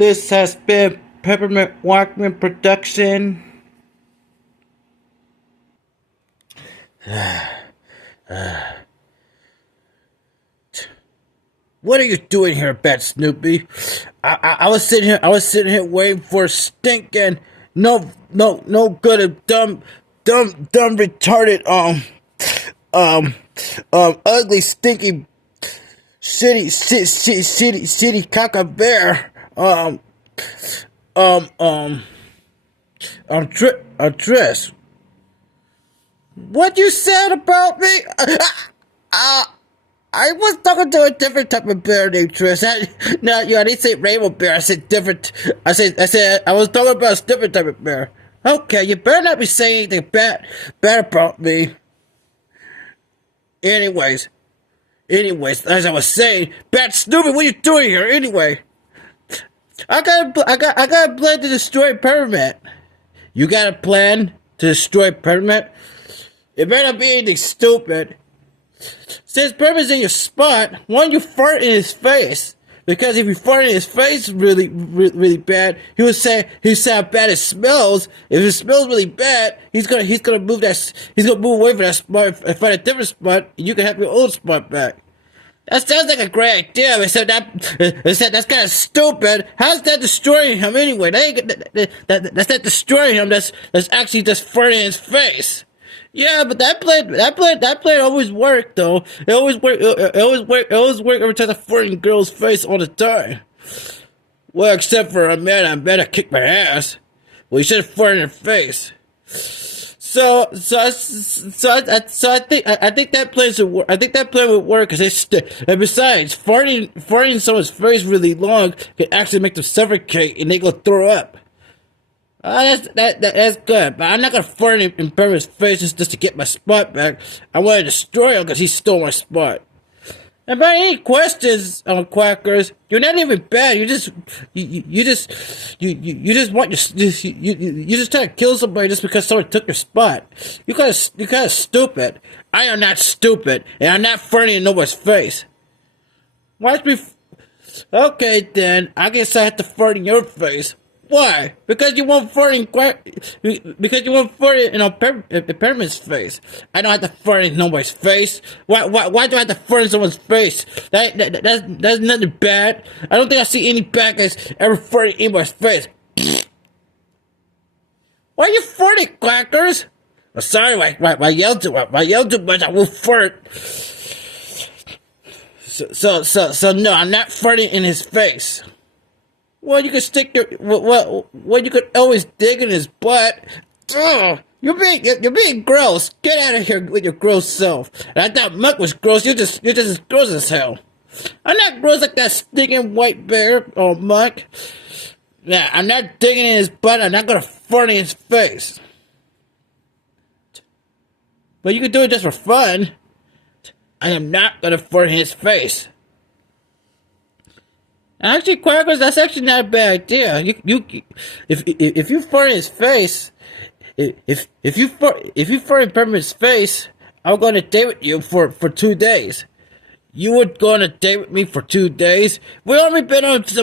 This has been Peppermint Walkman production. What are you doing here, Bat Snoopy? I was sitting here waiting for stinking, no good, dumb, retarded, ugly, stinky, shitty caca bear, Trish. What you said about me? I was talking to a different type of bear named Trish. I didn't say rainbow bear. I said different. I said I was talking about a different type of bear. Okay, you better not be saying anything bad about me. Anyways, as I was saying, Bat Snoopy, what are you doing here? Anyway, I got a plan to destroy Peppermint. You got a plan to destroy Peppermint? It better not be anything stupid. Since Peppermint's in your spot, why don't you fart in his face? Because if you fart in his face really bad, he would say how bad it smells. If it smells really bad, he's gonna move away from that spot and find a different spot, and you can have your old spot back. That sounds like a great idea, except that's kind of stupid. How's that destroying him anyway? That's not destroying him. That's actually just farting in his face. Yeah, but that plan always worked though. It always worked every time I fart in a girl's face all the time. Well, except for a man I kicked my ass. Well, you should have farted in her face. So I think that plan would work. I think that plan would work because and besides, farting in someone's face really long can actually make them suffocate and they go throw up. That's good, but I'm not gonna fart in Peppermint's face just to get my spot back. I want to destroy him because he stole my spot. And by any questions, Quackers, you're not even bad. You just try to kill somebody just because someone took your spot. You kind of stupid. I am not stupid, and I'm not farting in nobody's face. Watch me. Okay, then I guess I have to fart in your face. Why? Because you won't fart in Peppermint's face. I don't have to fart in nobody's face. Why do I have to fart in someone's face? That's nothing bad. I don't think I see any bad guys ever farting in anybody's face. Why are you farting, Quackers? I'm sorry, I yelled too much. I will fart. So no, I'm not farting in his face. Well, you could you could always dig in his butt. Ugh, you're being gross. Get out of here with your gross self. And I thought Muck was gross. You're just as gross as hell. I'm not gross like that stinking white bear or Muck. Yeah, I'm not digging in his butt. I'm not gonna fart in his face. But you can do it just for fun. I am not gonna fart in his face. Actually, Quackers, that's actually not a bad idea. If you fart in his face, if you fart in Peppermint's face, I'm going to date with you for 2 days. You would go on a date with me for 2 days? We've only been on so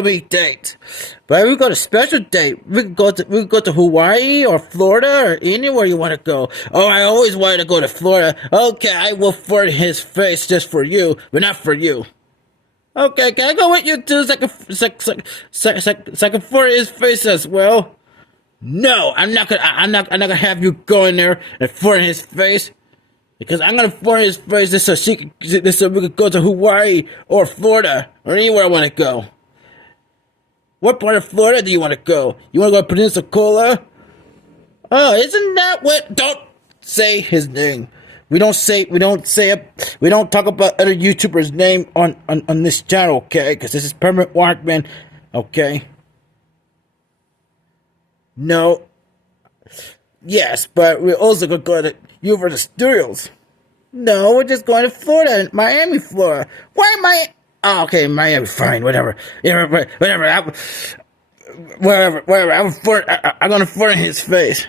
many dates. But if we go to a special date, we can go to Hawaii or Florida or anywhere you want to go. Oh, I always wanted to go to Florida. Okay, I will fart in his face just for you, but not for you. Okay, can I go with you too so I can fart in his face as well? No, I'm not gonna have you go in there and fart in his face. Because I'm gonna fart in his face just so we could go to Hawaii or Florida or anywhere I wanna go. What part of Florida do you wanna go? You wanna go to Pensacola? Oh, isn't that what? Don't say his name. We don't talk about other YouTubers' name on this channel, okay? Because this is Peppermint Walkman, okay? No. Yes, but we're also going to go to Universal Studios. No, we're just going to Florida, Miami, Florida. Why am I? Oh, okay, Miami, fine, whatever. Yeah, whatever. I'm going to fart in his face.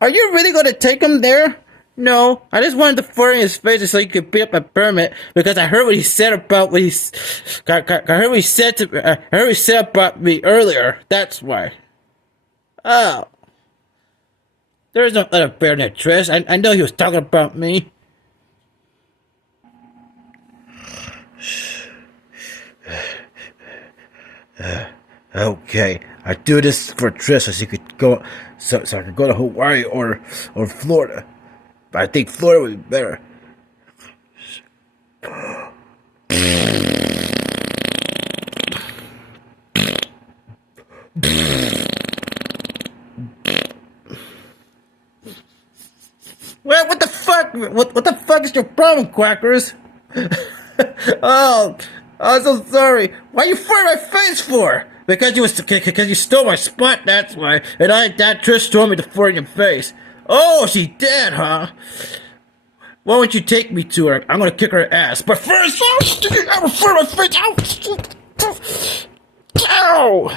Are you really going to take him there? No, I just wanted to fart in his face so you could beat up my permit because I heard what he said about what I heard what he said to I heard what he said about me earlier. That's why. Oh, there is no other bear than Trish. I know he was talking about me. Okay, I do this for Trish so she could go, so I could go to Hawaii or Florida. But I think Florida would be better. What the fuck? What the fuck is your problem, Quackers? Oh, I'm so sorry. Why you fart my face for? Because you stole my spot, that's why. And that Trish told me to fart in your face. Oh, she did, huh? Why don't you take me to her? I'm gonna kick her ass. But first, I'm gonna fart my face. Ow!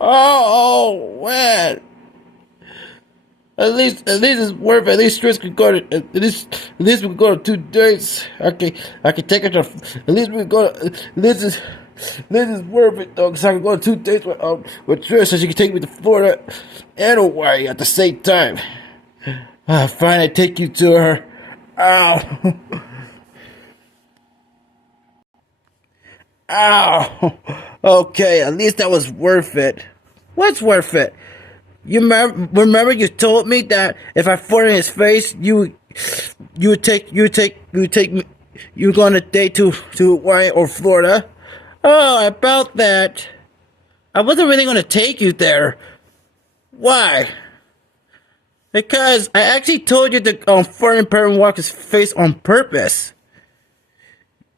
Oh, man. At least it's worth it. At least Trish could go to at least we could go to 2 dates. I can take her to at least we could go to this is worth it though, cause I can go to 2 dates with Trish so she can take me to Florida and Hawaii at the same time. Fine, I take you to her. Ow. Ow. Okay, at least that was worth it. What's worth it? You remember you told me that if I fart in his face, you would take me, you go on a date to Hawaii or Florida. Oh, about that. I wasn't really gonna take you there. Why? Because I actually told you to fart in Peppermint Walker's face on purpose.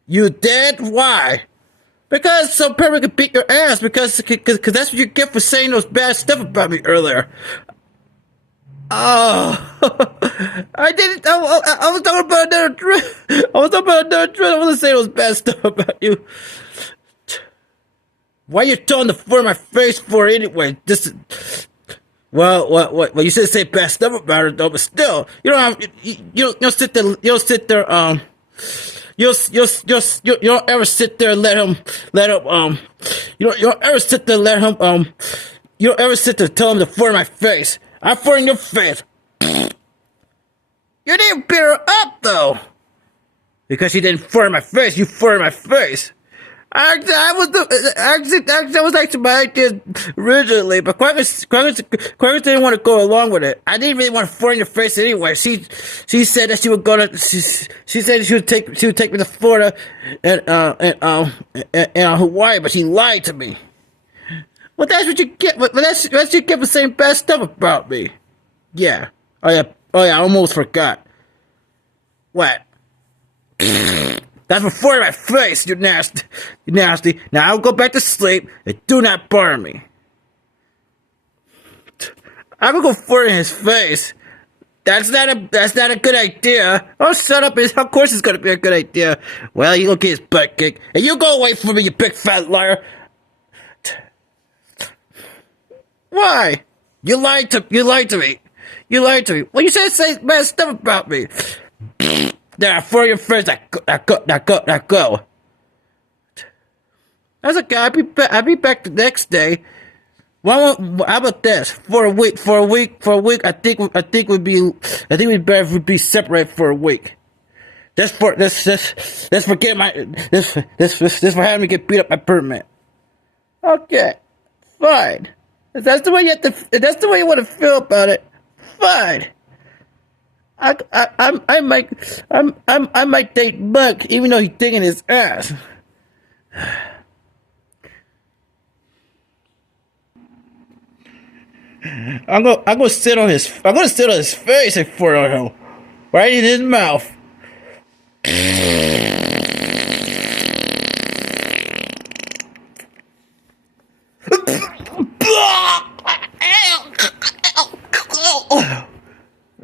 You did? Why? Because so Peppermint could beat your ass, because that's what you get for saying those bad stuff about me earlier. Oh, I didn't. I was talking about another trip. I wasn't saying those bad stuff about you. Why are you telling the fart in my face for anyway? Well, you shouldn't say bad stuff about her though. But still, you don't sit there. You don't ever sit there and you don't ever sit there tell him to fart in my face. I fart in your face. You didn't beat her up though. Because she didn't fart in my face, you fart in my face. That was actually my idea originally, but Quackers didn't want to go along with it. I didn't really want to fart in your face anyway. She said that she would go to she said she would take me to Florida and Hawaii, but she lied to me. Well, that's what you get. But that's what you get for saying bad stuff about me. Yeah. Oh yeah. I almost forgot. What? That's before my face, you nasty. Now I'll go back to sleep and do not bother me. I'm gonna go fart in his face. That's not a good idea. Oh, shut up! Of course it's gonna be a good idea. Well, you go get his butt kicked, and you go away from me, you big fat liar. Why? You lied to me. Well, you said say bad stuff about me. Now, for your friends, now go. That's okay. I'll be back the next day. Well, how about this? For a week. I think we'd be better if we'd be separated for a week. That's for having me get beat up by Peppermint. Okay, fine. If that's the way you want to feel about it, fine. I might date Buck, even though he's digging his ass. I'm gonna sit on his face and fart on him, right in his mouth.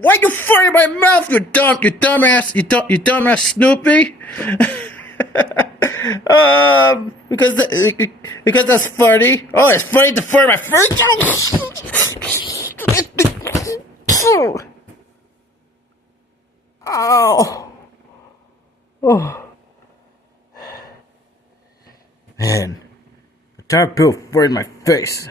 Why you fart in my mouth, you dumbass Snoopy? Because that's funny. Oh, it's funny to fart in my face. Ow. Oh. Man, a tired pill fart in my face.